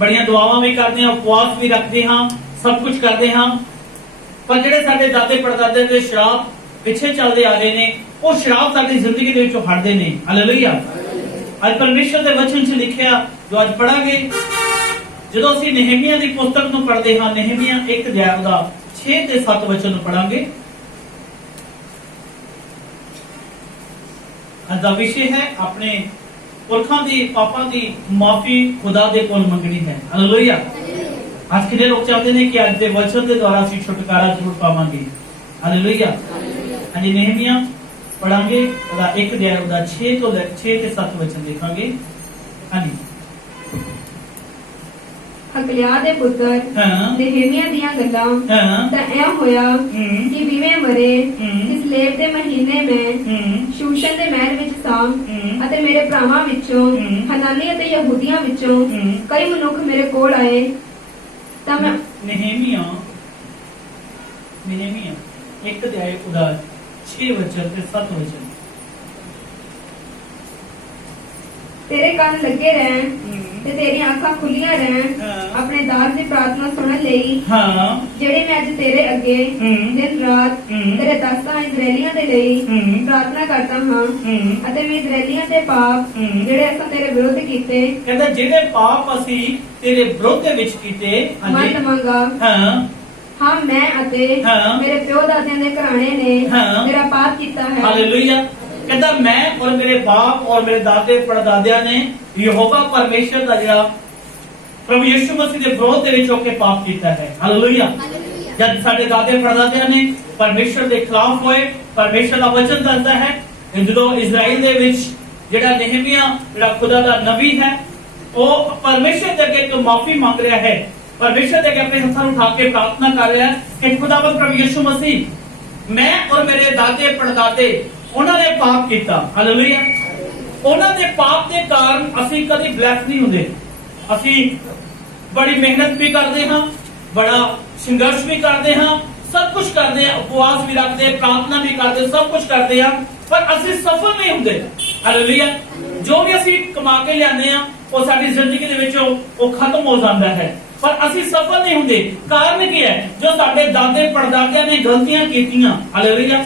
बड़ियां दुआवां भी करते हैं, उपवास भी रखते हैं, सब कुछ करते हैं, पर जिहड़े साडे दादे परदादे दे शराब पिछे चलते आ रहे ने, वो शराब साडी जिंदगी दे विचों हटदे ने। हालेलुया। अज परमेश्वर दे वचन च लिखिया जो अज पढ़ांगे, जदों असीं नहमिया दी पुस्तक नूं पढ़दे हां, नहमिया 1 अध्याय दा 6 ते 7 वचन पढ़ांगे। अज दा विषय है अपने पुरखां दी पापां दी माफी खुदा दे कोल मंगनी है। हालेलुया। आज कितने लोग चाहते हैं कि आज दे वचन दे द्वारा असीं छुटकारा जरूर पावांगे। हालेलुया। अजी नहमिया पढ़ांगे, ओदा 1 अध्याय ओदा 6 ते 7 वचन देखांगे। हां जी। हकलिया दे पुत्र नहमिया दियां गल्लां तां ऐ होया कि 20वें मरे किसलेव दे महीने में शूशन दे महल विच सां अते मेरे भरावां विचों हनानी अते यहूदियां विचों कई मनुख मेरे कोल आए तां मैं नहमिया 1 अध्याय ओदा 6 वचन ते 7 वचन। तेरे कान लगे रहन ते तेरी आंखां खुलियां रहन अपने दास दी प्रार्थना सुनन लई, जेड़ी मैं अज तेरे अगे दिन रात तेरे दासां इजराइलियां दे लई प्रार्थना करता हां अते मैं इजराइलियां दे पाप जेड़े असां तेरे विरुद्ध कीते, कहंदा जेड़े पाप असीं तेरे विरुद्ध विच कीते मन लवांगा। हां मैं अते मेरे प्यो दादियां दे घराणे ने मेरा पाप कीता है। हालेलुया। कहता मैं और मेरे बाप और मेरे दादे परदादियां ने यहोवा परमेश्वर दा जिहड़ा प्रभु यीशु मसीह दे विरोध दे विच होके पाप कीता है। हालेलुया। जब साडे दादे परदादियां ने परमेश्वर दे खिलाफ होए, परमेश्वर दा वचन दसदा है जदों इजराइल दे विच जिहड़ा नहमिया जिहड़ा खुदा दा नबी है, वो परमेश्वर दे अगे एक माफी मांग रहा है, परमेश्वर दे अगे अपने हत्थां उठा के प्रार्थना कर रहा है कि खुदावंद प्रभु यीशु मसीह, मैं और मेरे दादे परदादे उन्होंने पाप किया। हालेलुया। उन्होंने पाप के कारण असी कभी ब्लैस नहीं होंगे। असी बड़ी मेहनत भी करते हाँ, बड़ा संघर्ष भी करते हाँ, सब कुछ करते हैं, उपवास भी रखते हैं, प्रार्थना भी करते, सब कुछ करते हैं, पर असी सफल नहीं होंगे। हालेलुया। जो भी असी कमा के लियाने हैं वो साडी जिंदगी दे विचों वो खत्म हो जाता है, पर असी सफल नहीं होंगे। कारण की है? जो साडे दादे परदादियां ने गलतियां कीतियां। हालेलुया।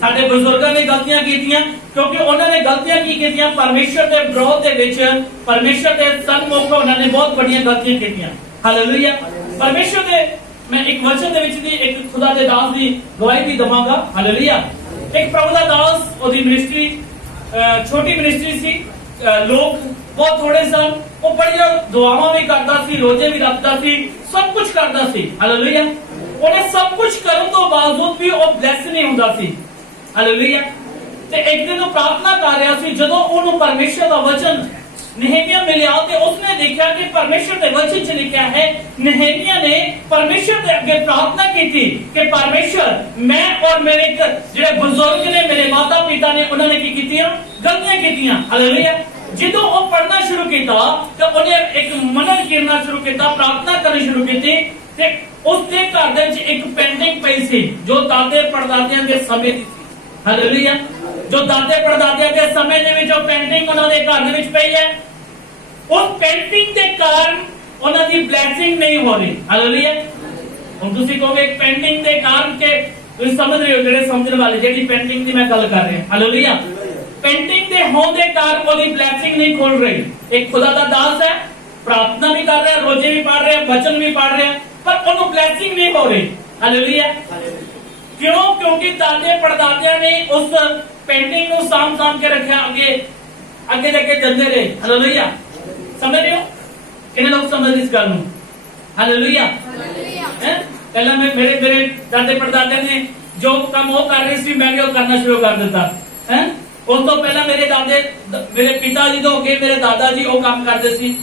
साडे बुजुर्गां ने गलतियां कीतियां, क्योंकि उन्होंने गलतियां की कीतियां परमेश्वर के विरोध दे विच, परमेश्वर के सन्मुख उन्होंने बहुत बड़ियां गलतियां कीतियां। हालेलुया। परमेश्वर दे मैं एक वचन दे विच दी एक खुदा दे दास दी गवाही भी दवांगा। हालेलुया। एक प्रभु दा दास, ओदी मिनिस्ट्री छोटी मिनिस्ट्री सी, लोग बहुत थोड़े सन, वो बड़ियां दुआवां भी करदा सी, रोजे भी रखदा सी, सब कुछ करदा सी। हालेलुया। उन्हें सब कुछ करन तो बावजूद भी वो ब्लेस नहीं हुंदा सी। हालेलुया। ते एक दिन वो प्रार्थना कर रहा सी, जदों उन्होंने परमेश्वर का वचन नहमिया मिलिया ते उसने देखा कि परमेश्वर के वचन च लिखा है, नहमिया ने परमेश्वर के अगे प्रार्थना की थी कि परमेश्वर, मैं और मेरे जिहड़े बुजुर्ग ने, मेरे माता पिता ने, उन्होंने की कीतियां गलतियां कीतियां। हालेलुया। जदों वो पढ़ना शुरू किया तो उन्हें एक मनन करना शुरू किया, प्रार्थना करनी शुरू की ते उसके घर दे विच एक पेंटिंग पई सी जो दादे परदादियां दे समय दी। हालेलुया। जो दादे परदादियां के समय दे विच पेंटिंग उन्होंने घर दे विच पई है, उस पेंटिंग के कारण उन्होंने ब्लैसिंग नहीं हो रही। हालेलुया। हम तुसी कहोगे एक पेंटिंग के कारण के तुम समझ रहे हो, जेडे समझने वाले जेडी पेंटिंग की मैं गल कर रहे हैं। हालेलुया। पेंटिंग के होने के कारण कोई ब्लैसिंग नहीं खोल रही। एक खुदा का दास है, प्रार्थना भी कर रहा है, रोजे भी पढ़ रहे हैं, वचन भी पढ़ रहे हैं, पर उन्होंने ब्लैसिंग नहीं हो रही। हालेलुया। क्यों? क्योंकि दादे परदादियां ने उस पेंटिंग को साम के रखा, आगे जाके चलते रहे। हालेलुया। समझ रहे हो? कितने लोग समझ इस गल नूं? हालेलुया। पहला मेरे दादे परदादे ने जो काम वो कर रहे सी, मैंने वो करना शुरू कर दिता है। उस तो पहला मेरे पिताजी तो हो गए, मेरे दादा जी वो काम करते सी।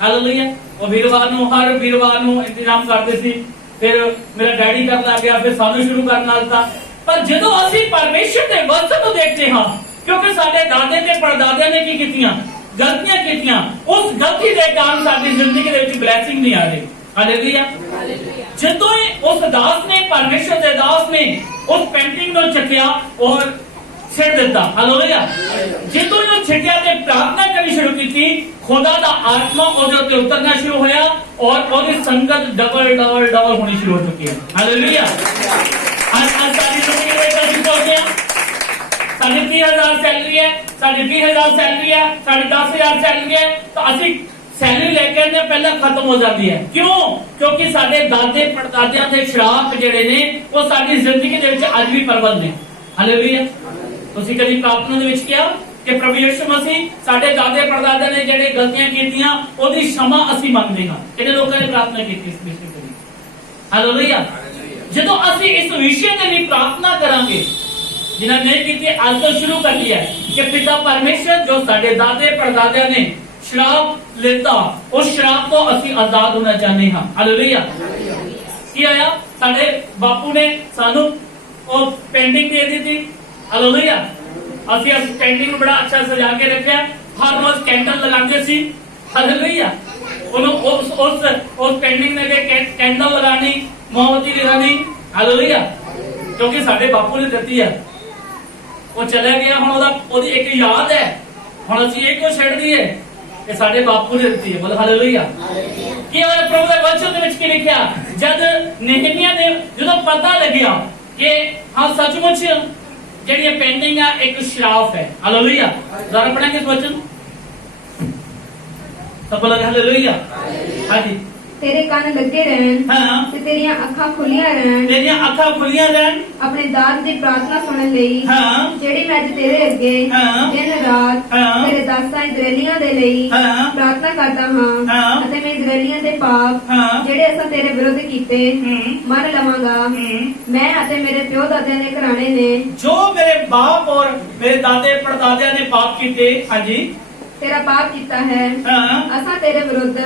हालेलुया। वो वीरवार नूं, हर वीरवार नूं इंतजाम करते सी, फिर मेरा डैडी कर लग गया, फिर सानू शुरू करना था। पर जदों असीं परमेश्वर के वचन को देखते हाँ, क्योंकि साडे दादे ते परदादे ने की कीतियां गलतियां कीतियां, उस गलती के कारण साडी जिंदगी दे विच ब्लैसिंग नहीं आ रही। हालेलुया। जदों उस दास ने, परमेश्वर के दास ने उस पेंटिंग को चकिया और ਛੱਡ ਦਿੱਤਾ। ਹਾਲੇਲੂਇਆ। ਜਦੋਂ ਉਹ ਛੱਡਿਆ ਤੇ ਪ੍ਰਾਰਥਨਾ ਕਰਨੀ ਸ਼ੁਰੂ ਕੀਤੀ, ਖੁਦਾ ਦਾ ਆਤਮਾ ਉਹਦੇ ਉੱਤੇ ਉਤਰਨਾ ਸ਼ੁਰੂ ਹੋਇਆ ਔਰ ਉਹਦੀ ਸੰਗਤ ਡਬਲ ਡਬਲ ਡਬਲ ਹੋਣੀ ਸ਼ੁਰੂ ਹੋ ਚੁੱਕੀ ਹੈ। ਹਾਲੇਲੂਇਆ। ਅੱਜ ਸਾਡੀ ਜ਼ਿੰਦਗੀ ਵਿੱਚ ਅਸੀਂ ਸੋਚਦੇ ਹਾਂ ਸਾਡੀ 30,000 ਸੈਲਰੀ ਹੈ, ਸਾਡੀ 20,000 ਸੈਲਰੀ ਹੈ, ਸਾਡੀ 10,000 ਸੈਲਰੀ ਹੈ, ਤਾਂ ਅਸੀਂ ਸੈਲਰੀ ਲੈ ਕੇ ਆਉਂਦੇ ਪਹਿਲਾਂ ਖਤਮ ਹੋ ਜਾਂਦੀ ਹੈ। ਕਿਉਂ? ਕਿਉਂਕਿ ਸਾਡੇ ਦਾਦੇ ਪੜਦਾਦਿਆਂ ਦੇ ਸ਼ਰਾਪ ਜਿਹੜੇ ਨੇ ਉਹ ਸਾਡੀ ਜ਼ਿੰਦਗੀ ਦੇ ਵਿੱਚ ਅੱਜ ਵੀ ਪ੍ਰਬਲ ਨੇ। ਹਾਲੇਲੂਇਆ। ਤੁਸੀਂ ਕਦੀ ਪ੍ਰਾਰਥਨਾ ਦੇ ਵਿੱਚ ਕਿਹਾ ਕਿ ਪ੍ਰਭੂ ਯਿਸੂ ਮਸੀਹ ਸਾਡੇ ਦਾਦੇ ਪੜਦਾਦਿਆਂ ਨੇ ਜਿਹੜੇ ਗਲਤੀਆਂ ਕੀਤੀਆਂ ਉਹਦੀ क्षमा ਅਸੀਂ ਮੰਗਦੇ ਹਾਂ? ਕਿਹੜੇ ਲੋਕਾਂ ਨੇ ਪ੍ਰਾਰਥਨਾ ਕੀਤੀ ਇਸ ਵਿਸ਼ੇ ਤੇ? ਹਾਲੇਲੂਇਆ। ਜਦੋਂ ਅਸੀਂ ਇਸ ਵਿਸ਼ੇ ਦੇ ਲਈ ਪ੍ਰਾਰਥਨਾ ਕਰਾਂਗੇ, ਜਿਨ੍ਹਾਂ ਨੇ ਕੀਤੀ ਅੱਜ ਤੋਂ ਸ਼ੁਰੂ ਕਰ ਲਿਆ ਕਿ ਪਿਤਾ ਪਰਮੇਸ਼ਰ ਜੋ ਸਾਡੇ ਦਾਦੇ ਪੜਦਾਦਿਆਂ ਨੇ ਸ਼ਰਾਪ लेता, उस शराब तो ਅਸੀਂ आजाद होना चाहते हैं। हालेलुया। ਕੀ ਆਇਆ? ਸਾਡੇ ਬਾਪੂ ਨੇ ਸਾਨੂੰ ਉਹ ਪੇਂਟਿੰਗ ਦੇ ਦਿੱਤੀ। ਹਾਲੇਲੁਇਆ। ਅਸੀਂ ਉਸ ਪੇਂਟਿੰਗ ਨੂੰ ਬੜਾ ਅੱਛਾ ਸਜਾ ਕੇ ਰੱਖਿਆ, ਹਰ ਰੋਜ਼ ਕੈਂਡਲ ਲਗਾਉਂਦੇ ਸੀ। ਹਾਲੇਲੁਇਆ। ਉਹਨੂੰ ਉਸ ਪੇਂਟਿੰਗ ਦੇ ਅੱਗੇ ਕੈਂਡਲ ਲਗਾਣੀ, ਮੋਮਬੱਤੀ ਲਗਾਣੀ। ਹਾਲੇਲੁਇਆ। ਕਿਉਂਕਿ ਸਾਡੇ ਬਾਪੂ ਨੇ ਦਿੱਤੀ ਹੈ, ਉਹ ਚਲਾ ਗਿਆ, ਹੁਣ ਉਹਦੀ ਇੱਕ ਯਾਦ ਹੈ। ਹੁਣ ਅਸੀਂ ਇਹ ਕਿਉਂ ਛੱਡ ਦਈਏ ਕਿ ਸਾਡੇ ਬਾਪੂ ਨੇ ਦਿੱਤੀ ਹੈ। ਬੋਲ ਹਾਲੇਲੂਇਆ। ਕੀ ਹੋਇਆ? ਪ੍ਰਭੂ ਦੇ ਵਚਨ ਦੇ ਵਿੱਚ ਕੀ ਲਿਖਿਆ? ਜਦ ਨehemiah ਨੇ ਜਦੋਂ ਪਤਾ ਲੱਗਿਆ ਕਿ ਹਾਂ ਸੱਚਮੁੱਚ ਜਿਹੜੀ ਇਹ ਪੇਂਟਿੰਗ ਆ ਇੱਕ ਸ਼ਰਾਪ ਹੈ। ਹਾਲੇਲੂਇਆ। ਜ਼ਰਾ ਪੜਾਂਗੇ ਇਸ ਵਚਨ। ਸਭ ਬੋਲ ਹਾਲੇਲੂਇਆ। ਹਾਂਜੀ। तेरे कान लगे रहन, हाँ, ते तेरियां अखां खुलियां रहन, तेरियां अखां खुलियां रहन, अपने दास दी प्रार्थना सुनन लई, हाँ, जेड़ी मैं अज तेरे अगे हाँ, दिन रात हाँ, तेरे दासां इजराइलियां दे लई हाँ, प्रार्थना करदा हां, हाँ, अते मैं इजराइलियां दे पाप हाँ, जेड़े असां तेरे विरुद्ध कीते मन लवांगा। मैं अते मेरे प्यो दादियां दे घराणे ने जो मेरे बाप और मेरे दादे परदादियां ने पाप किए, हाँ जी, तेरा पाप कीता है। हाँ, असां तेरे विरुद्ध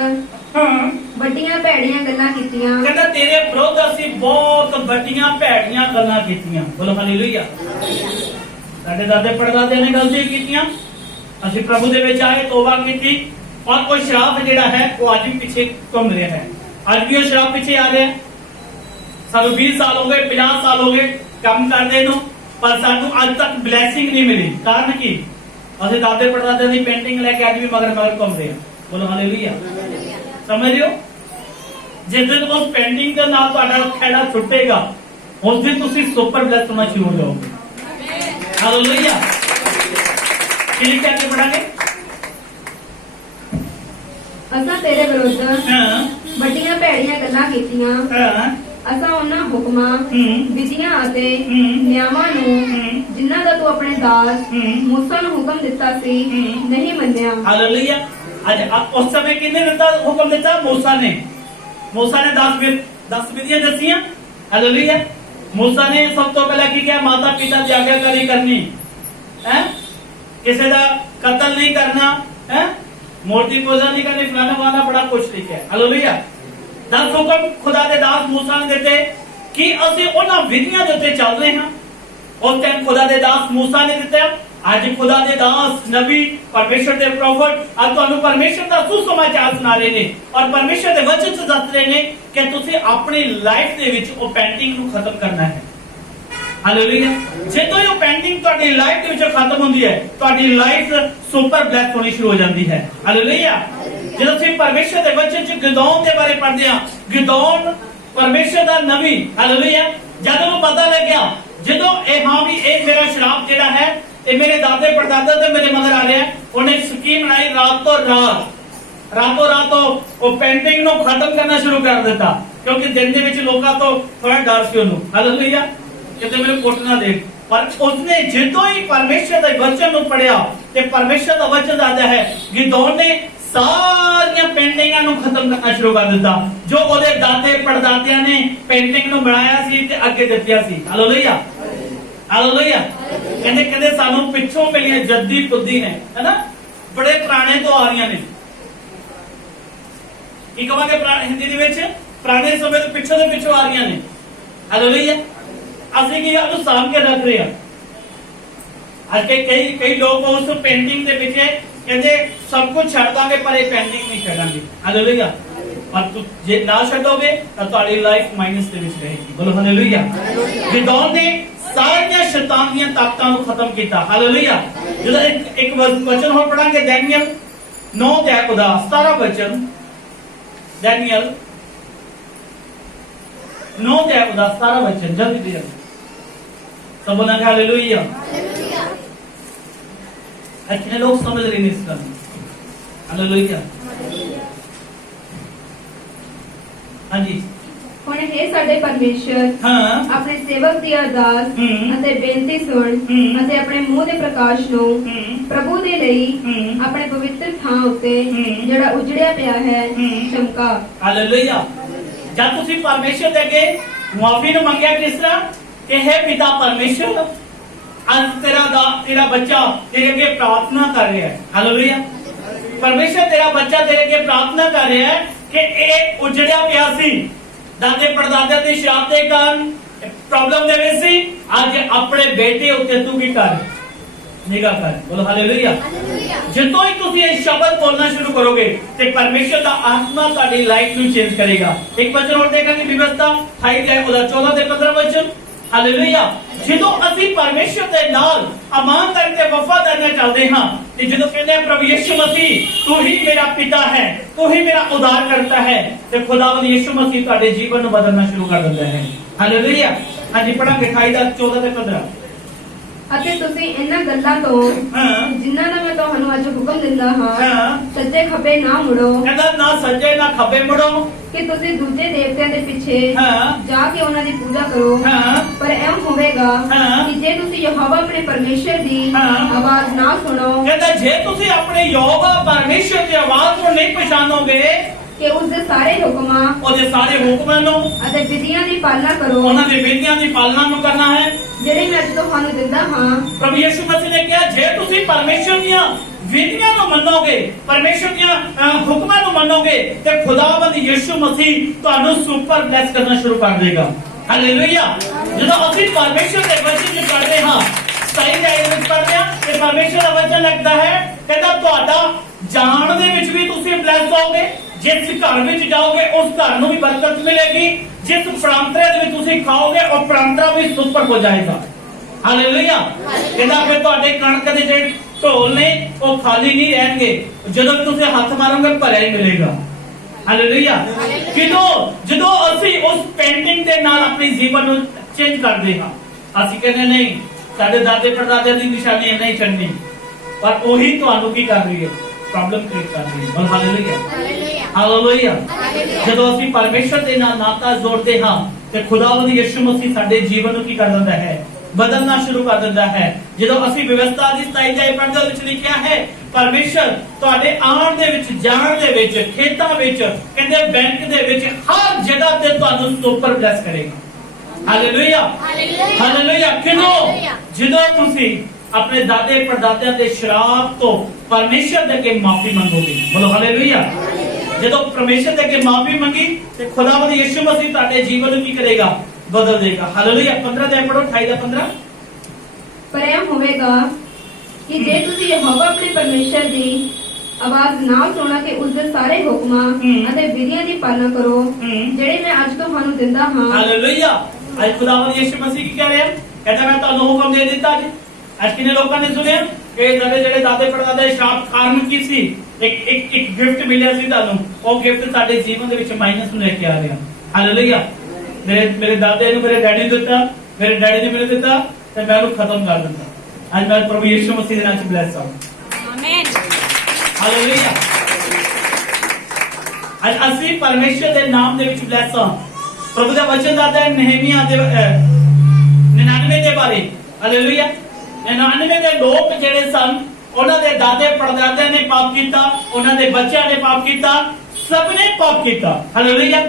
हाँ, ਵੱਡੀਆਂ ਭੈੜੀਆਂ ਗੱਲਾਂ ਕੀਤੀਆਂ। ਕਹਿੰਦਾ ਤੇਰੇ ਵਿਰੁੱਧ ਅਸੀਂ ਬਹੁਤ ਵੱਡੀਆਂ ਭੈੜੀਆਂ ਗੱਲਾਂ ਕੀਤੀਆਂ। ਬੋਲੋ ਹਾਲੇਲੂਇਆ। ਸਾਡੇ ਦਾਦੇ ਪੜਦਾਦੇ ਨੇ ਗਲਤੀਆਂ ਕੀਤੀਆਂ, ਅਸੀਂ ਪ੍ਰਭੂ ਦੇ ਵਿੱਚ ਆਏ, ਤੋਬਾ ਕੀਤੀ ਔਰ ਕੋਈ ਸ਼ਰਾਪ ਜਿਹੜਾ ਹੈ ਉਹ ਅੱਜ ਵੀ ਪਿੱਛੇ ਘੁੰਮ ਰਿਹਾ ਹੈ। ਅੱਜ ਵੀ ਉਹ ਸ਼ਰਾਪ ਪਿੱਛੇ ਆ ਰਿਹਾ ਹੈ। ਸਾਨੂੰ 20 ਸਾਲ ਹੋ ਗਏ, 50 ਸਾਲ ਹੋ ਗਏ ਕੰਮ ਕਰਦੇ ਨੂੰ, ਪਰ ਸਾਨੂੰ ਅੱਜ ਤੱਕ ਬਲੇਸਿੰਗ ਨਹੀਂ ਮਿਲੀ। ਕਾਰਨ ਕੀ? ਅਸੀਂ ਦਾਦੇ ਪੜਦਾਦੇ ਦੀ ਪੇਂਟਿੰਗ ਲੈ ਕੇ ਅੱਜ ਵੀ ਮਗਰ ਘੁੰਮ ਰਹੇ ਹਾਂ। ਬੋਲੋ ਹਾਲੇਲੂਇਆ। ਸਮਝ ਰਹੇ ਹੋ? ਜਿਸ ਦਿਨ ਉਸ ਪੇਂਟਿੰਗ ਦੇ ਨਾਲ ਤੁਹਾਡਾ ਖੇੜਾ ਛੁੱਟੇਗਾ, ਉਸ ਦਿਨ ਤੁਸੀਂ ਸੁਪਰ ਬਲੈਸ ਹੋਣਾ ਸ਼ੁਰੂ ਹੋ ਜਾਓਗੇ। ਹਾਲੇਲੂਇਆ। ਕੀ ਲਿਖਿਆ ਕਿ ਪੜਾਂਗੇ? ਅਸਾਂ ਤੇਰੇ ਵਿਰੁੱਧ ਹਾਂ, ਵੱਡੀਆਂ ਭੈੜੀਆਂ ਗੱਲਾਂ ਕੀਤੀਆਂ। ਹਾਂ, ਅਸਾਂ ਉਹਨਾਂ ਹੁਕਮਾਂ, ਵਿਧੀਆਂ ਅਤੇ ਨਿਯਮਾਂ ਨੂੰ ਜਿਨ੍ਹਾਂ ਦਾ ਤੂੰ ਆਪਣੇ ਦਾਸ ਮੂਸਾ ਨੂੰ ਹੁਕਮ ਦਿੱਤਾ ਸੀ ਨਹੀਂ ਮੰਨਿਆ। ਹਾਲੇਲੂਇਆ। ਅੱਜ ਉਸ ਸਮੇਂ ਕਿਹਨੇ ਦਿੱਤਾ ਹੁਕਮ ਦਿੱਤਾ? मूसा ने। मूसा ने 10 विधियां दसियां। हालेलुया। मूसा ने सब तो पहला की क्या? माता पिता की आज्ञाकारी करनी है, किसी का कत्ल नहीं करना है, मूर्ति पूजा नहीं करनी, फलाना वाला बड़ा कुछ लिखा है। हालेलुया। 10 हुक्म खुदा दे दास मूसा ने दिते कि ਅਸੀਂ ਉਹਨਾਂ ਵਿਧੀਆਂ ਦੇ ਉੱਤੇ ਚੱਲ ਰਹੇ ਹਾਂ। ਉਸ ਟਾਈਮ ਖੁਦਾ ਦੇ ਦਾਸ मूसा ने ਦਿੱਤਾ। ਅੱਜ ਖੁਦਾ ਦੇ ਦਾਸ ਨਬੀ ਪਰਮੇਸ਼ਰ ਦੇ ਪ੍ਰੋਫਟ ਅੱਜ ਤੁਹਾਨੂੰ ਪਰਮੇਸ਼ਰ ਦਾ ਸੁਸਮਾਚਾਰ ਸੁਣਾ ਰਹੇ ਨੇ ਔਰ ਪਰਮੇਸ਼ਰ ਦੇ ਵਚਨ ਚ ਦੱਸ ਰਹੇ ਨੇ ਕਿ ਤੁਸੀਂ ਆਪਣੀ ਲਾਈਫ ਦੇ ਵਿੱਚ ਉਹ ਪੈਂਟਿੰਗ ਨੂੰ ਖਤਮ ਕਰਨਾ ਹੈ। ਹਾਲੇਲੂਇਆ। ਜਦੋਂ ਇਹ ਪੈਂਟਿੰਗ ਤੁਹਾਡੀ ਲਾਈਫ ਦੇ ਵਿੱਚੋਂ ਖਤਮ ਹੁੰਦੀ ਹੈ, ਤੁਹਾਡੀ ਲਾਈਫ ਸੁਪਰ ਬਲੈਸ ਹੋਣੀ ਸ਼ੁਰੂ ਹੋ ਜਾਂਦੀ ਹੈ। ਹਾਲੇਲੂਇਆ। ਜਦੋਂ ਤੁਸੀਂ ਪਰਮੇਸ਼ਰ ਦੇ ਵਚਨ ਚ ਗਿਦੌਨ ਦੇ ਬਾਰੇ ਪੜ੍ਹਦੇ ਹਾਂ, ਗਿਦੌਨ ਪਰਮੇਸ਼ਰ ਦਾ ਨਬੀ। ਹਾਲੇਲੂਇਆ। ਜਦੋਂ ਨੂੰ ਪਤਾ ਲੱਗਿਆ, ਜਦੋਂ ਇਹ ਹਾਂ ਵੀ ਇਹ ਮੇਰਾ ਸ਼ਰਾਪ ਜਿਹੜਾ ਹੈ ਇਹ ਮੇਰੇ ਦਾਦੇ ਪੜਦਾਦੇ ਤੇ ਮੇਰੇ ਮਗਰ ਆ ਰਿਹਾ, ਉਹਨੇ ਸਕੀਮ ਬਣਾਈ ਰਾਤੋਂ ਰਾਤ ਉਹ ਪੈਂਟਿੰਗ ਨੂੰ ਖਤਮ ਕਰਨਾ ਸ਼ੁਰੂ ਕਰ ਦਿੱਤਾ। ਕਿਉਂਕਿ ਦਿਨ ਦੇ ਵਿੱਚ ਲੋਕਾਂ ਤੋਂ ਥੋੜਾ ਡਰ ਸੀ ਉਹਨੂੰ। ਹਾਲੇਲੂਇਆ। ਕਿਤੇ ਮੈਨੂੰ ਕੁੱਟ ਨਾ ਦੇ। ਪਰ ਉਸਨੇ ਜਦੋਂ ਹੀ ਪਰਮੇਸ਼ਰ ਦੇ ਵਚਨ ਨੂੰ ਪੜਿਆ ਤੇ ਪਰਮੇਸ਼ਰ ਦਾ ਵਚਨ ਦੱਸਦਾ ਹੈ ਗਿਦੌਨ ਨੇ ਸਾਰੀਆਂ ਪੇਂਟਿੰਗਾਂ ਨੂੰ ਖਤਮ ਕਰਨਾ ਸ਼ੁਰੂ ਕਰ ਦਿੱਤਾ ਜੋ ਉਹਦੇ ਦਾਦੇ ਪੜਦਾਦਿਆਂ ਨੇ ਪੇਂਟਿੰਗ ਨੂੰ ਬਣਾਇਆ ਸੀ ਤੇ ਅੱਗੇ ਦਿੱਤੀਆਂ ਸੀ। ਹਾਲੇਲੂਇਆ। ਹਾਲੇਲੂਇਆ। ਕਹਿੰਦੇ ਸਾਨੂੰ ਪਿੱਛੋਂ ਮਿਲੀਆਂ ਜੱਦੀ ਪੁੱਦੀ ਨੇ, ਹੈਨਾ, ਬੜੇ ਪੁਰਾਣੇ ਤੋਂ ਆ ਰਹੀਆਂ ਨੇ। ਕੀ ਕਹਾਂਗੇ ਹਿੰਦੀ ਦੇ ਵਿੱਚ? ਪੁਰਾਣੇ ਸਮੇਂ ਤੋਂ ਪਿੱਛੋਂ ਦੇ ਪਿੱਛੋਂ ਆ ਰਹੀਆਂ ਨੇ। ਹਾਲੇਲੂਇਆ। ਅਸੀਂ ਕੀ ਉਹਨੂੰ ਸਾਂਭ ਕੇ ਰੱਖ ਰਹੇ ਹਾਂ। ਅੱਜ ਕਈ ਲੋਕ ਉਸ ਪੇਂਟਿੰਗ ਦੇ ਪਿੱਛੇ ਕਹਿੰਦੇ ਸਭ ਕੁਝ ਛੱਡ ਦਾਂਗੇ ਪਰ ਇਹ ਪੈਂਟਿੰਗ ਨਹੀਂ ਛੱਡਾਂਗੇ। ਹਾਲੇਲੂਇਆ। ਪਰ ਤੂੰ ਜੇ ਨਾ ਛੱਡੋਗੇ ਤਾਂ ਤੁਹਾਡੀ ਲਾਈਫ ਮਾਈਨਸ ਦੇ ਵਿੱਚ ਰਹੇਗੀ। ਬੋਲੋ ਹਾਲੇਲੂਇਆ। ਗਿਦੌਨ ਨੇ ਸਾਰੀਆਂ ਸ਼ੈਤਾਨ ਦੀਆਂ ਤਾਕਤਾਂ ਨੂੰ ਖਤਮ ਕੀਤਾ। ਹਾਲੇਲੂਇਆ। ਜਦੋਂ ਇੱਕ ਵਚਨ ਹੋਰ ਪੜਾਂਗੇ ਡੈਨੀਅਲ 9 ਤੇ ਉਹਦਾ 17 ਵਚਨ, ਡੈਨੀਅਲ 9 ਤੇ ਉਹਦਾ 17 ਵਚਨ, ਜਲਦੀ ਦੇ सब बोला हालेलुया। कितने लोग समझ रहे हैं इसका? हालेलुया। हाँ जी। ਹੁਣ हे ਸਾਡੇ ਪਰਮੇਸ਼ਰ, हाँ ਆਪਣੇ ਸੇਵਕ ਦੀ ਅਰਦਾਸ ਅਤੇ ਬੇਨਤੀ ਸੁਣ ਅਤੇ ਆਪਣੇ ਮੂੰਹ ਦੇ ਪ੍ਰਕਾਸ਼ ਨੂੰ ਪ੍ਰਭੂ ਦੇ ਲਈ ਆਪਣੇ ਪਵਿੱਤਰ ਥਾਂ ਉੱਤੇ ਜਿਹੜਾ ਉਜੜਿਆ ਪਿਆ ਹੈ ਚਮਕਾ। हालेलुया। जब ਤੁਸੀਂ ਪਰਮੇਸ਼ਰ ਦੇ ਅੱਗੇ ਮੁਆਫੀ ਨੂੰ ਮੰਗਿਆ ਕਿਸ ਤਰ੍ਹਾਂ कि हे पिता परमेश्वर, आज तेरा बच्चा तेरे के प्रार्थना कर रहा है। हालेलुया। परमेश्वर तेरा बच्चा तेरे के प्रार्थना कर रहा है कि एक उजड़िया पिया सी दादे परदादे ਦੇ ਸ਼ਰਾਬ ਦੇ ਕਾਰਨ ਪ੍ਰੋਬਲਮ ਦੇ ਵਿੱਚ ਸੀ, ਅੱਜ ਆਪਣੇ ਬੇਟੇ ਉੱਤੇ ਤੂੰ ਕੀ ਕਰ ਨਿਗਾਹ ਕਰ। ਬੋਲੋ ਹਾਲੇਲੂਇਆ। ਜਦੋਂ ਹੀ ਤੁਸੀਂ ਇਹ ਸ਼ਬਦ ਬੋਲਣਾ ਸ਼ੁਰੂ ਕਰੋਗੇ ਤੇ ਪਰਮੇਸ਼ਰ ਦਾ ਆਤਮਾ ਤੁਹਾਡੀ ਲਾਈਫ ਨੂੰ ਚੇਂਜ ਕਰੇਗਾ। ਇੱਕ ਵਚਨ ਹੋਰ ਦੇਖਾਂਗੇ ਵਿਵਸਥਾ 28 ਦੇ ਉਹਦਾ 14 ਤੇ 15 ਵਚਨ। ਹਾਲੇਲੂਇਆ। ਜਦੋਂ ਅਸੀਂ ਪਰਮੇਸ਼ਰ ਦੇ ਨਾਲ ਇਮਾਨਦਾਰੀ ਤੇ ਵਫਾਦਾਰੀ ਨਾਲ ਚੱਲਦੇ ਹਾਂ ਤੇ ਜਦੋਂ ਕਹਿੰਦੇ ਪ੍ਰਭੂ ਯਿਸੂ ਮਸੀਹ ਤੂੰ ਹੀ ਮੇਰਾ ਪਿਤਾ ਹੈ, ਤੂੰ ਹੀ ਮੇਰਾ ਉद्धार ਕਰਤਾ ਹੈ, ਤੇ ਖੁਦਾਵੰਦ ਯਿਸੂ ਮਸੀਹ ਤੁਹਾਡੇ ਜੀਵਨ ਨੂੰ ਬਦਲਣਾ ਸ਼ੁਰੂ ਕਰ ਦਿੰਦਾ ਹੈ। ਹਾਲੇਲੂਇਆ। ਹਾਂਜੀ ਪੜਾਂਗੇ 28 ਦਾ 14 ਤੇ 15। ਅਤੇ ਤੁਸੀਂ ਇਹਨਾਂ ਗੱਲਾਂ ਤੋਂ ਜਿਨ੍ਹਾਂ ਦਾ ਮੈਂ ਤੁਹਾਨੂੰ ਅੱਜ ਹੁਕਮ ਦਿੰਦਾ ਹਾਂ ਸੱਜੇ ਖੱਬੇ ਨਾ ਮੁੜੋ। ਕਹਿੰਦਾ ਨਾ ਸੱਜੇ ਨਾ ਖੱਬੇ ਮੁੜੋ ਕਿ ਤੁਸੀਂ ਦੂਜੇ ਦੇਵਤਿਆਂ ਦੇ ਪਿੱਛੇ ਜਾ ਕੇ ਉਹਨਾਂ ਦੀ ਪੂਜਾ ਕਰੋ। ਪਰ ਇਹ ਹੋਵੇਗਾ ਕਿ ਜੇ ਤੁਸੀਂ ਯਹੋਵਾ ਆਪਣੇ ਪਰਮੇਸ਼ਰ ਦੀ ਆਵਾਜ਼ ਨਾ ਸੁਣੋ। ਕਹਿੰਦਾ ਜੇ ਤੁਸੀਂ ਆਪਣੇ ਯਹੋਵਾ ਪਰਮੇਸ਼ਰ ਦੀ ਆਵਾਜ਼ ਨੂੰ ਨਹੀਂ ਪਛਾਣੋਗੇ ਕਿ ਉਸ ਦੇ ਸਾਰੇ ਹੁਕਮਾਂ, ਉਹਦੇ ਸਾਰੇ ਹੁਕਮਾਂ ਨੂੰ ਅਤੇ ਵਿਧੀਆਂ ਦੀ ਪਾਲਣਾ ਕਰੋ, ਉਹਨਾਂ ਦੀ ਵਿਧੀਆਂ ਦੀ ਪਾਲਣਾ ਨੂੰ ਕਰਨਾ ਹੈ ਜਿਹੜੇ ਮੈਂ ਅੱਜ ਤੁਹਾਨੂੰ ਦਿੰਦਾ ਹਾਂ। ਪ੍ਰਭੂ ਯਿਸੂ ਮਸੀਹ ਨੇ ਕਿਹਾ ਜੇ ਤੁਸੀਂ ਪਰਮੇਸ਼ਰ ਦੀਆਂ ਵਿਧੀਆਂ ਨੂੰ ਮੰਨੋਗੇ, ਪਰਮੇਸ਼ਰ ਦੀਆਂ ਹੁਕਮਾਂ ਨੂੰ ਮੰਨੋਗੇ ਤੇ ਖੁਦਾਵੰਦ ਯਿਸੂ ਮਸੀਹ ਤੁਹਾਨੂੰ ਸੁਪਰ ਬਲੈਸ ਕਰਨਾ ਸ਼ੁਰੂ ਕਰ ਦੇਗਾ। ਹਾਲੇਲੂਇਆ। ਜਦੋਂ ਅਸੀਂ ਪਰਮੇਸ਼ਰ ਦੇ ਵਚਨ ਨੂੰ ਪੜ੍ਹਦੇ ਹਾਂ, ਸਹੀ ਜਾਇਜ਼ ਵਿੱਚ ਪੜ੍ਹਦੇ ਹਾਂ ਤੇ ਪਰਮੇਸ਼ਰ ਦਾ ਵਚਨ ਲੱਗਦਾ ਹੈ, ਕਹਿੰਦਾ ਤੁਹਾਡਾ ਜਾਣ ਦੇ ਵਿੱਚ ਵੀ ਤੁਸੀਂ ਬਲੈਸ ਹੋਗੇ, ਜਿਸ ਘਰ ਵਿੱਚ ਜਾਓਗੇ ਉਸ ਘਰ ਨੂੰ ਵੀ ਬਰਕਤ ਮਿਲੇਗੀ, ਜਿਸ ਪ੍ਰਾਂਤਰੇ ਦੇ ਵਿੱਚ ਤੁਸੀਂ ਖਾਓਗੇ ਉਹ ਪ੍ਰਾਂਤਰਾ ਵੀ ਸੁਪਰ ਹੋ ਜਾਏਗਾ। ਹਾਲੇਲੂਇਆ। ਕਹਿੰਦਾ ਫਿਰ ਤੁਹਾਡੇ ਕਣਕ ਦੇ ਜਿਹੜੇ ਢੋਲ ਨੇ ਉਹ ਖਾਲੀ ਨਹੀਂ ਰਹਿਣਗੇ, ਜਦੋਂ ਵੀ ਤੁਸੀਂ ਹੱਥ ਮਾਰੋਗੇ ਭਰਿਆ ਹੀ ਮਿਲੇਗਾ। ਹਾਲੇਲੂਇਆ। ਜਦੋਂ ਅਸੀਂ ਉਸ ਪੇਂਟਿੰਗ ਦੇ ਨਾਲ ਆਪਣੇ ਜੀਵਨ ਨੂੰ ਚੇਂਜ ਕਰਦੇ ਹਾਂ, ਅਸੀਂ ਕਹਿੰਦੇ ਨਹੀਂ ਸਾਡੇ ਦਾਦੇ ਪੜਦਾਦਿਆਂ ਦੀ ਨਿਸ਼ਾਨੀ ਨਹੀਂ ਛੱਡਣੀ, ਪਰ ਉਹੀ ਤੁਹਾਨੂੰ ਕੀ ਕਰ ਰਹੀ ਹੈ? ਪ੍ਰੋਬਲਮ ਕ੍ਰੀਏਟ ਕਰ ਰਹੀ ਹੈ। ਹਾਲੇਲੂਇਆ। ਹਾਲੇਲੂਇਆ। ਜਦੋਂ ਅਸੀਂ ਪਰਮੇਸ਼ਰ ਦੇ ਨਾਲ ਨਾਤਾ ਜੋੜਦੇ ਹਾਂ ਤੇ ਖੁਦਾਵੰਦ ਯਿਸੂ ਮਸੀਹ ਸਾਡੇ ਜੀਵਨ ਨੂੰ ਕੀ ਕਰ ਦਿੰਦਾ ਹੈ? ਬਦਲਣਾ ਸ਼ੁਰੂ ਕਰ ਦਿੰਦਾ ਹੈ। ਜਦੋਂ ਅਸੀਂ ਵਿਵਸਥਾ ਦੀ 27 ਪੜ੍ਹਦੇ ਵਿੱਚ ਲਿਖਿਆ ਹੈ ਪਰਮੇਸ਼ਰ ਤੁਹਾਡੇ ਆਉਣ ਦੇ ਵਿੱਚ, ਜਾਣ ਦੇ ਵਿੱਚ, ਖੇਤਾਂ ਵਿੱਚ, ਕਹਿੰਦੇ ਬੈਂਕ ਦੇ ਵਿੱਚ, ਹਰ ਜਗ੍ਹਾ ਤੇ ਤੁਹਾਨੂੰ ਸੁਪਰ ਬਲੈਸ ਕਰੇਗਾ। ਹਾਲੇਲੂਇਆ। ਹਾਲੇਲੂਇਆ। ਜਦੋਂ ਤੁਸੀਂ ਆਪਣੇ ਦਾਦੇ ਪੜਦਾਦਿਆਂ ਦੇ ਸ਼ਰਾਬ ਤੋਂ ਪਰਮੇਸ਼ਰ ਦੇ ਅੱਗੇ ਮਾਫੀ ਮੰਗੋਗੇ। ਬੋਲੋ ਹਾਲੇਲੂਇਆ। ਜਦੋਂ ਪਰਮੇਸ਼ਰ ਦੇ ਅੱਗੇ ਮਾਫੀ ਮੰਗੀ ਤੇ ਖੁਦਾਵੰਦ ਯਿਸੂ ਮਸੀਹ ਤੁਹਾਡੇ ਜੀਵਨ ਨੂੰ ਕੀ ਕਰੇਗਾ? ਬਦਲ ਦੇਗਾ। ਹਾਲੇਲੂਇਆ। 15 ਤੇ ਪੜੋ 28 ਦਾ 15। ਪਰ ਇਹ ਹੋਵੇਗਾ ਕਿ ਜੇ ਤੁਸੀਂ ਯਹੋਵਾ ਆਪਣੇ ਪਰਮੇਸ਼ਰ ਦੀ ਆਵਾਜ਼ ਨਾ ਸੁਣੋ ਕਿ ਉਸ ਦੇ ਸਾਰੇ ਹੁਕਮਾਂ ਅਤੇ ਵਿਧੀਆਂ ਦੀ ਪਾਲਣਾ ਕਰੋ ਜਿਹੜੇ ਮੈਂ ਅੱਜ ਤੁਹਾਨੂੰ ਦਿੰਦਾ ਹਾਂ। ਹਾਲੇਲੂਇਆ। ਅੱਜ ਖੁਦਾਵੰਦ ਯਿਸੂ ਮਸੀਹ ਕੀ ਕਹਿ ਰਿਹਾ? ਕਹਿੰਦਾ ਮੈਂ ਤੁਹਾਨੂੰ ਹੁਕਮ ਦੇ ਦਿੱਤਾ ਜੀ। ਅੱਜ ਕਿੰਨੇ ਲੋਕਾਂ ਨੇ ਸੁਣਿਆ ਕਿ ਜਿਹੜੇ ਦਾਦੇ ਪੜਦਾਦੇ ਸ਼ਰਾਬ ਖਾਣ ਕੀ ਸੀ? ਇੱਕ ਗਿਫਟ ਮਿਲਿਆ ਸੀ ਤੁਹਾਨੂੰ, ਉਹ ਗਿਫਟ ਸਾਡੇ ਜੀਵਨ ਦੇ ਵਿੱਚ ਮਾਈਨਸ ਨੂੰ ਲੈ ਕੇ ਆ ਰਿਹਾ। ਹਾਲੇਲੂਇਆ। ਮੇਰੇ ਦਾਦੇ ਨੂੰ ਮੇਰੇ ਡੈਡੀ ਨੂੰ ਦਿੱਤਾ, ਮੇਰੇ ਡੈਡੀ ਨੇ ਮੈਨੂੰ ਦਿੱਤਾ ਤੇ ਮੈਂ ਉਹਨੂੰ ਖਤਮ ਕਰ ਦਿੰਦਾ। ਅੱਜ ਮੈਂ ਪ੍ਰਭੂ ਯਿਸੂ ਮਸੀਹ ਦੇ ਨਾਮ 'ਚ ਬਲੈਸ ਹਾਂ। ਆਮੀਨ। ਹਾਲੇਲੂਇਆ। ਅੱਜ ਅਸੀਂ ਪਰਮੇਸ਼ਰ ਦੇ ਨਾਮ ਦੇ ਵਿੱਚ ਬਲੈਸ ਹਾਂ। ਪ੍ਰਭੂ ਦਾ ਵਚਨ ਦੱਸਦਾ ਹੈ ਨehemiah ਦੇ 99 ਦੇ ਬਾਰੇ। ਹਾਲੇਲੂਇਆ। 99 ਦੇ ਲੋਕ ਜਿਹੜੇ ਸਨ, ਉਹਨਾਂ ਦੇ ਦਾਦੇ ਪੜਦਾਦਿਆਂ ਨੇ ਪਾਪ ਕੀਤਾ, ਉਹਨਾਂ ਦੇ ਬੱਚਿਆਂ ਨੇ ਪਾਪ ਕੀਤਾ, ਸਭ ਨੇ ਪਾਪ ਕੀਤਾ। ਹਾਲੇਲੂਇਆ।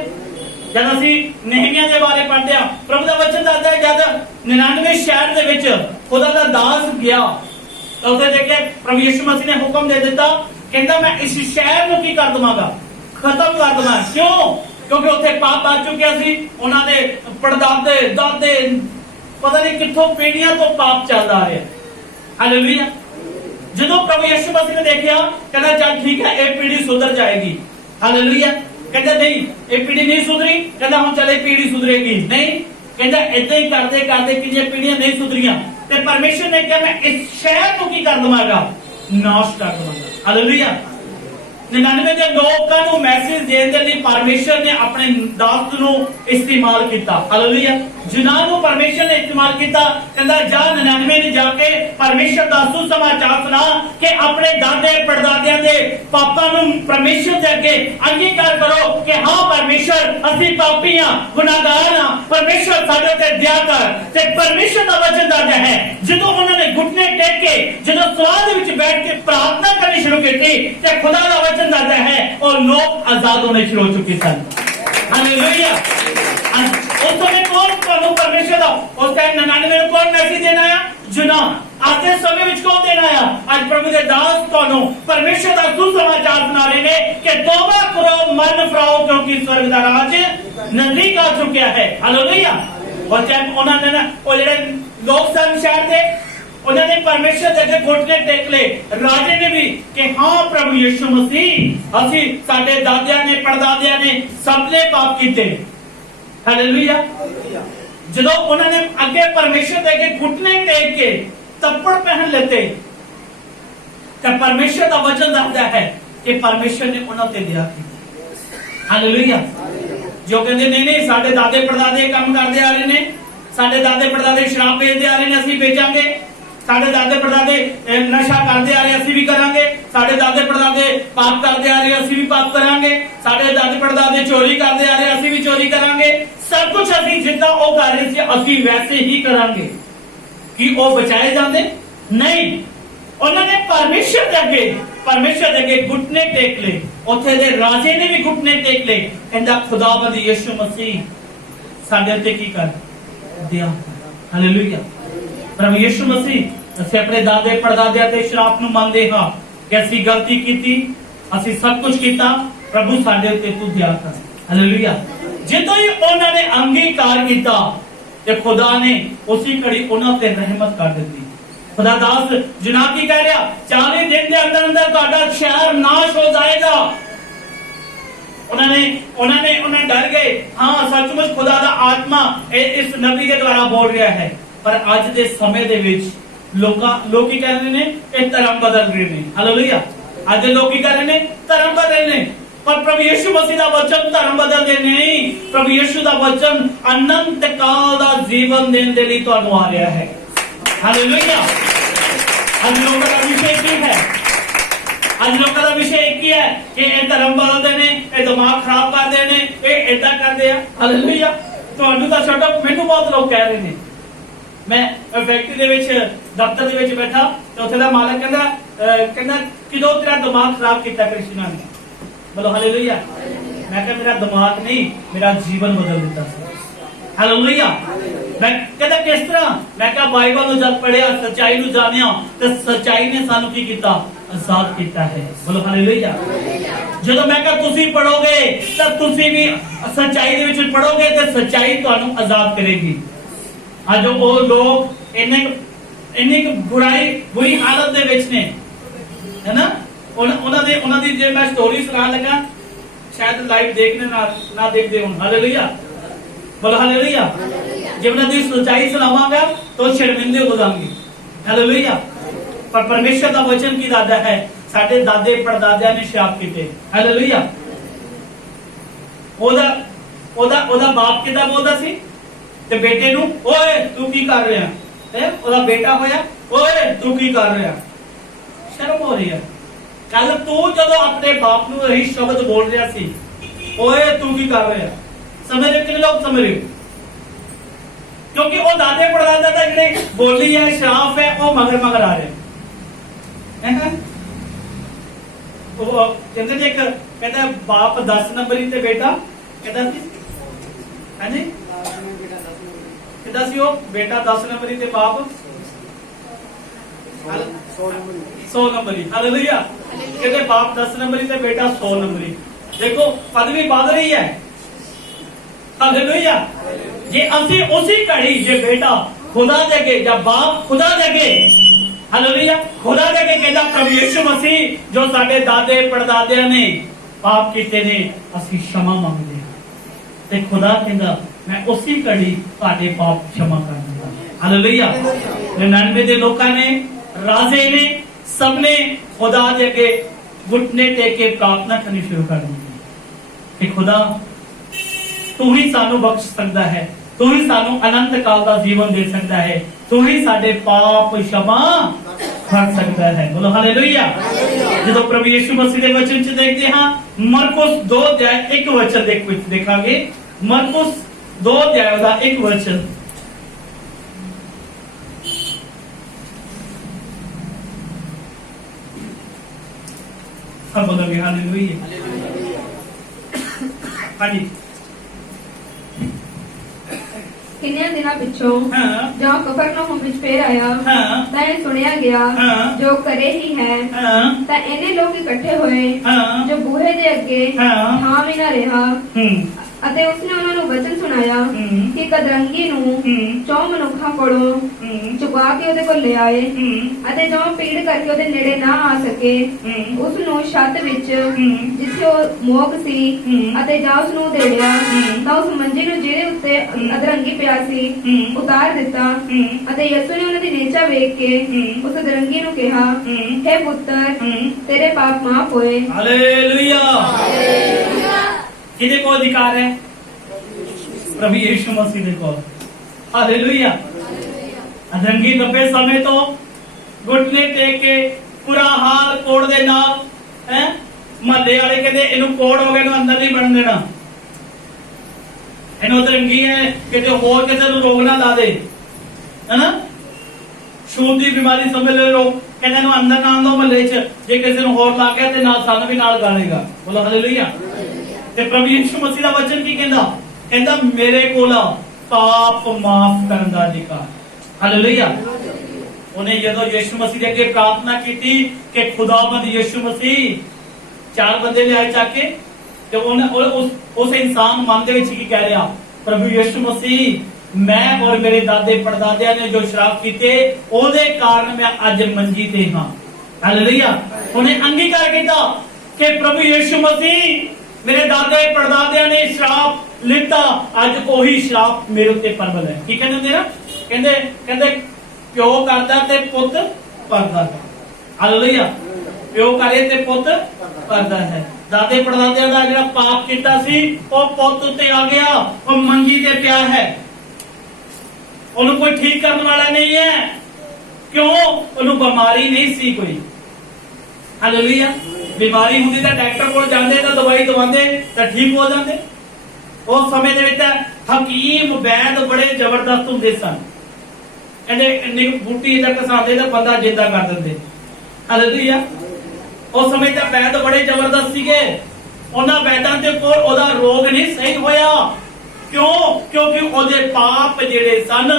ਜਦ ਅਸੀਂ ਨehemiah ਦੇ ਬਾਰੇ ਪੜ੍ਹਦੇ ਹਾਂ, ਪ੍ਰਭੂ ਦਾ ਵਚਨ ਦੱਸਦਾ ਹੈ ਜਦ 99 ਸ਼ਹਿਰ ਦੇ ਵਿੱਚ ਖੁਦਾ ਦਾ ਦਾਸ ਗਿਆ ਤਾਂ ਉੱਥੇ ਦੇਖਿਆ ਪ੍ਰਭੂ ਯਿਸੂ ਮਸੀਹ ਨੇ ਹੁਕਮ ਦੇ ਦਿੱਤਾ, ਕਹਿੰਦਾ ਮੈਂ ਇਸ ਸ਼ਹਿਰ ਨੂੰ ਕੀ ਕਰ ਦਵਾਂਗਾ? ਖਤਮ ਕਰ ਦਵਾਂ। ਕਿਉਂ? ਕਿਉਂਕਿ ਉੱਥੇ ਪਾਪ ਆ ਚੁੱਕਿਆ ਸੀ। ਉਹਨਾਂ ਦੇ ਪੜਦਾਦੇ ਦਾਦੇ ਪਤਾ ਨਹੀਂ ਕਿੱਥੋਂ ਪੀੜ੍ਹੀਆਂ ਤੋਂ ਪਾਪ ਚੱਲਦਾ ਆ ਰਿਹਾ। ਹਾਲੇਲੂਇਆ। ਜਦੋਂ ਪ੍ਰਭੂ ਯਿਸੂ ਮਸੀਹ ਨੇ ਦੇਖਿਆ, ਕਹਿੰਦਾ ਚੱਲ ਠੀਕ ਹੈ ਇਹ ਪੀੜ੍ਹੀ ਸੁਧਰ ਜਾਏਗੀ। ਹਾਲੇਲੂਇਆ। ਕਹਿੰਦਾ ਨਹੀਂ ਇਹ ਪੀੜ੍ਹੀ ਨਹੀਂ ਸੁਧਰੀ। ਕਹਿੰਦਾ ਹੁਣ ਚੱਲ ਇਹ ਪੀੜ੍ਹੀ ਸੁਧਰੇਗੀ ਨਹੀਂ। ਕਹਿੰਦਾ ਇਦਾਂ ਹੀ ਕਰਦੇ ਕਰਦੇ ਕਿੰਨੀਆਂ ਪੀੜ੍ਹੀਆਂ ਨਹੀਂ ਸੁਧਰੀਆਂ ਤੇ ਪਰਮੇਸ਼ਰ ਨੇ ਕਿਹਾ ਮੈਂ ਇਸ ਸ਼ਹਿਰ ਨੂੰ ਕੀ ਕਰ ਦਵਾਂਗਾ, ਨਾਸ਼ ਕਰ ਦਵਾਂਗਾ। ਹਾਲੇਲੂਇਆ। 99 ਦੇ ਲੋਕਾਂ ਨੂੰ ਮੈਸੇਜ ਦੇਣ ਦੇ ਲਈ ਪਰਮੇਸ਼ਰ ਨੇ ਆਪਣੇ ਦਾਸ ਨੂੰ ਇਸਤੇਮਾਲ ਕੀਤਾ। ਹਾਲੇਲੂਇਆ। ਜਿਨ੍ਹਾਂ ਨੂੰ ਪਰਮੇਸ਼ਰ ਨੇ ਇਸਤੇਮਾਲ ਕੀਤਾ, ਕਹਿੰਦਾ ਜਾ 99 ਨੇ ਜਾ ਕੇ ਪਰਮੇਸ਼ਰ ਦਾ ਸੁਸਮਾਚਾਰ ਸੁਣਾ ਕਿ ਆਪਣੇ ਦਾਦੇ ਪੜਦਾਦਿਆਂ ਦੇ ਪਾਪਾਂ ਨੂੰ ਪਰਮੇਸ਼ਰ ਦੇ ਅੱਗੇ ਅੰਗੀਕਾਰ ਕਰੋ ਕਿ ਹਾਂ ਪਰਮੇਸ਼ਰ ਅਸੀਂ ਪਾਪੀ ਹਾਂ, ਗੁਨਾਹਗਾਰ ਹਾਂ, ਪਰਮੇਸ਼ਰ ਸਾਡੇ ਤੇ ਦਇਆ ਕਰ। ਤੇ ਪਰਮੇਸ਼ਰ ਦਾ ਵਚਨ ਦੱਸਦਾ ਹੈ ਜਦੋਂ ਉਹਨਾਂ ਨੇ ਘੁਟਨੇ ਟੇਕ ਕੇ ਜਦੋਂ ਸਵਾਲ ਦੇ ਵਿੱਚ ਬੈਠ ਕੇ ਪ੍ਰਾਰਥਨਾ ਕਰਨੀ ਸ਼ੁਰੂ ਕੀਤੀ ਤੇ ਖੁਦਾ ਦਾ वचन दाता है और लोग आजाद होने शुरू हो चुके सन। हालेलुया। उस समय कौन प्रभु परमेश्वर दा उस टाइम 99 में कौन मैसेज देना आया, जुना। आज के समय में कौन देना आया, आज प्रभु के दास कौन परमेश्वर दा सुसमाचार सुना रहे हैं कि तौबा करो मन फिराओ क्योंकि स्वर्ग दा राज नजदीक आ चुका है। हालेलुया। और जब उन्होंने ना वो जेडे लोग सन शहर दे उन्होंने परमेश्वर के अगे घुटने टेक ले, राजे ने भी कि हाँ प्रभु यीशु मसीह असी साडे दादियां ने पड़दादियां ने सबने पाप कीते। हालेलुया। जदों उन्होंने अगे परमेश्वर के अगे घुटने टेक के तप्पड़ पहन लेते तो परमेश्वर का वचन दसदा है कि परमेश्वर ने उन्होंने ते दया की। हालेलुया। जो कहते नहीं नहीं साडे दादे पड़दादे काम करते आ रहे ने, साडे दादे पड़दादे शराब बेचते आ रहे ने, असीं बेचांगे। साडे दादे पड़दादे नशा करते आ रहे असीं भी करांगे। साडे दादे पड़दादे पाप करते आ रहे असीं भी पाप करांगे। साडे दादे पड़दादे चोरी करते आ रहे असीं भी चोरी करांगे। सब कुछ असीं जिद्दां ओ कर रहे सी असीं वैसे ही करांगे। कि ओ बचाए जांदे नहीं, उन्होंने परमेश्वर दे अगे घुटने टेक ले। उत्थे दे राजे ने भी घुटने टेक ले। कहंदा खुदावंद यीशु मसीह साडे ते की कर दया। हालेलुया। प्रभु यीशु मसीह ਅਸੀਂ ਆਪਣੇ ਦਾਦੇ ਪੜਦਾਦਿਆਂ ਤੇ ਸ਼ਰਾਪ ਨੂੰ ਮੰਨਦੇ ਹਾਂ ਕਿ ਅਸੀਂ ਗਲਤੀ ਕੀਤੀ, ਅਸੀਂ ਸਭ ਕੁਝ ਕੀਤਾ, ਪ੍ਰਭੂ ਸਾਡੇ ਉੱਤੇ ਤੂੰ ਦਇਆ ਕਰ। ਹਾਲੇਲੂਇਆ। ਜਦੋਂ ਹੀ ਉਹਨਾਂ ਨੇ ਅੰਗੀਕਾਰ ਕੀਤਾ ਤੇ ਖੁਦਾ ਨੇ ਉਸੇ ਘੜੀ ਉਹਨਾਂ ਤੇ ਰਹਿਮਤ ਕਰ ਦਿੱਤੀ। ਖੁਦਾ ਦਾਸ ਜਨਾਬ ਕੀ ਕਹਿ ਰਿਹਾ, 40 ਦਿਨ ਦੇ ਅੰਦਰ ਅੰਦਰ ਤੁਹਾਡਾ ਸ਼ਹਿਰ ਨਾਸ਼ ਹੋ ਜਾਏਗਾ। उन्होंने डर गए। हाँ सचमुच खुदा दा आत्मा इस नबी के द्वारा बोल रहा है, पर आज दे समय दे विच लोग की कह रहे ने ये धर्म बदल रहे ने। हालेलुया। आज लोग की कह रहे ने धर्म बदल रहे, पर प्रभु यीशु मसीह दा वचन धर्म बदल दे नहीं। प्रभु यीशु दा वचन अनंत काल दा जीवन देने दे लई तुहानू आ रहा है। हालेलुया। आज लोगों का विषय की है, आज लोगों का विषय एक ही है कि ये धर्म बदलते ने, ये दिमाग खराब करते ने, ये इदा करते हैं। हालेलुया। तुहानू तां छड्डो, मैनू बहुत लोग कह रहे ने। मैं फैक्ट्री दे विच दफ्तर दे विच बैठा ते उत्थे दा मालक कहंदा किदों तेरा दिमाग खराब कीता कृष्णा ने। बोलो हालेलुया। मैं कहा मेरा दिमाग नहीं, मेरा जीवन बदल दिता। हालेलुया। मैं कहता किस तरह, मैं कहा बाइबल नूं जद पढ़िया, सच्चाई नूं जानिया ते सच्चाई ने सानू की कीता, आजाद किया है। बोलो हालेलुया। जदों मैं कहा तुसी पढ़ोगे तो तुसी भी सच्चाई दे विच पढ़ोगे तो सच्चाई तुहानू आजाद करेगी। आज वो लोग इन्नी बुरी हालत दे विच ने, है ना। उन्हां दी जे मैं स्टोरी सुना लगा, शायद लाइव देखने ना देखते हो। हालेलुया। बोलो हालेलुया। जब उन्हां दी सच्चाई सुनावांगा तो शर्मिंदे हो जाएंगे। हालेलुया। पर परमेश्वर का वचन की दादा है, साडे दादे पड़दादियां ने शराब कीते। हालेलुया। ओदा बाप किदा बोलदा सी ते बेटे नू ओए तू की कर रहा है। ओदा बेटा होया ओए तू की कर रहा। शर्म हो रही है। कल तू जदों अपने बाप नू यही शब्द बोल रहा सी ओए तू की कर रहा, समझ रहे कितने लोग समझ रहे, क्योंकि वो दादे पड़दादा दा जिहड़े बोली है शराब है वो मगर आ रहे हैं। वो कहते थे कहता बाप 10 नंबरी ते बेटा कहता सी, हां जी कहता सी वो बेटा 10 नंबरी ते बाप 100 नंबरी। हालेलुया। कहते बाप 10 नंबरी ते बेटा 100 नंबरी। देखो पदवी बढ़ रही है। हालेलुया। जे असी उसी घड़ी जे बेटा खुदा देगे या बाप खुदा देगे, हालेलुया, खुदा देगे कहता प्रभु यीशु मसीह जो साडे दादे पड़दादियां ने पाप कीते ने असी क्षमा मांगदे हां ते खुदा कहंदा मैं उसी घड़ी ਤੁਹਾਡੇ पाप क्षमा कर दूंगा। हालेलुया। 99 ਦੇ ਲੋਕਾਂ ਨੇ, ਰਾਜੇ ਨੇ, ਸਭ ਨੇ खुदा ਦੇ ਅੱਗੇ घुटने टेक के प्रार्थना करनी शुरू कर दी कि खुदा तू ही सानू बख्श सकता है, तू ही सानू अनंत काल का जीवन दे सकता है, तू ही साडे पाप क्षमा कर सकता है। बोलो हालेलुया। जो प्रभु यीशु मसीह के वचन च देखते हाँ, मरकुस 2:1 वचन देखांगे। मरकुस 2:1 वचन। सब बोलोगे हालेलुया। हाँ जी। ਕਿੰਨਿਆਂ ਦਿਨਾਂ ਪਿੱਛੋਂ हाँ ਜਦੋਂ ਕਫਰਨਹੂਮ ਵਿੱਚ ਫੇਰ ਆਇਆ हाँ ਤਾਂ ਇਹ ਸੁਣਿਆ ਗਿਆ हाँ ਜੋ ਕਰੇ ਹੀ ਹੈ। हाँ ਤਾਂ ਇਹਨੇ ਲੋਕ ਇਕੱਠੇ ਹੋਏ हाँ ਜੋ ਬੂਹੇ ਦੇ ਅੱਗੇ हाँ ਥਾਂ ਵੀ ਨਾ ਰਿਹਾ ਅਤੇ ਉਸਨੇ ਉਹਨਾਂ ਨੂੰ ਵਚਨ ਸੁਣਾਇਆ ਕਿ ਕਦਰੰਗੀ ਨੂੰ ਚੌ ਮਨੁੱਖਾਂ ਕੋਲੋਂ ਚੁਕਾ ਕੇ ਉਹਦੇ ਕੋਲ ਲਿਆਏ ਅਤੇ ਜਦੋਂ ਪੀੜ ਕਰਕੇ ਉਹਦੇ ਨੇੜੇ ਨਾ ਆ ਸਕੇ ਉਸ ਨੂੰ ਛੱਤ ਵਿੱਚ ਜਿੱਥੇ ਉਹ ਮੋਗ ਸੀ ਅਤੇ ਜਾਂ ਉਸ ਨੂੰ ਦੇੜਿਆ ਤਾਂ ਉਸ ਮੰਜੇ ਨੂੰ ਜਿਹਦੇ ਉੱਤੇ ਅਦਰੰਗੀ ਪਿਆ ਸੀ ਉਤਾਰ ਦਿੱਤਾ ਅਤੇ ਯਿਸੂ ਨੇ ਉਹਨਾਂ ਦੀ ਨੇਚਾ ਵੇਖ ਕੇ ਉਸ ਅਦਰੰਗੀ ਨੂੰ ਕਿਹਾ, हे ਪੁੱਤਰ ਤੇਰੇ ਪਾਪ ਮਾਫ ਹੋਏ। हालेलुया। किदे को अधिकार है? प्रभु यीशु मसीह को। हालेलुया। अधरंगी 90 समय तो घुटने टेक के पूरा हाल कोड़ दे नाल हैं महल्ले वाले कहते इनु कोड़ हो गए नु अंदर नहीं बन देना, इनु अधरंगी है किते होर किसे नु रोग ना ला दे, है ना। छूत दी बीमारी समझ ले लोग कहते नु अंदर ना आंदो महल्ले च, जे किसे नु होर ला गया ते नाल सानू भी नाल गालेगा। बोलो हालेलुया। ते प्रभु यीशु मसीह दा वचन की कहंदा, कहंदा मेरे कोल पाप माफ करन दा अधिकार। हालेलुया। उन्हें जदों यीशु मसीह दे अगे प्रार्थना की कि खुदावंद यीशु मसीह 4 बंदे ले आए चाके ते उस इंसान मन दे विच की कह रहा, प्रभु यीशु मसीह मैं और मेरे दादे परदादियां ने जो शराब पीते ओदे कारण मैं अज मंजी ते हां। हालेलुया। उन्हें अंगीकार किया कि प्रभु यीशु मसीह मेरे दादे परदादियां ने शराब लिता, अज ओही शराब मेरे उत्ते परबल है। की कहंदे ना, कहंदे कहंदे प्यो करदा ते पुੱਤ परदा है। हालेलुया। प्यो करे ते पुੱਤ परदा है। दादे परदादियां दा जेड़ा पाप कीता सी ओ पुੱਤ उत्ते आ गया, ओ मंजी ते पिया है, ओनू कोई ठीक करने वाला नहीं है। क्यों? ओनू बीमारी नहीं सी कोई। हालेलुया। बीमारी होंदी तां डॉक्टर कोल जांदे तां दवाई दवांदे तां ठीक हो जांदे। उस समय दे विच हकीम वैद बड़े जबरदस्त हुंदे सन, कहंदे इन्नी बूटी इदा घसांदे तां बंदा जिंदा कर दिंदे। हालेलुया। उस समय तां वैद बड़े जबरदस्त सीगे, उन्हां वैदां दे कोल ओदा रोग नहीं सही होया। क्यों? क्योंकि ओदे पाप जेड़े सन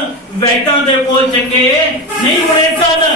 वैदां दे कोल चंगे नहीं होए सन।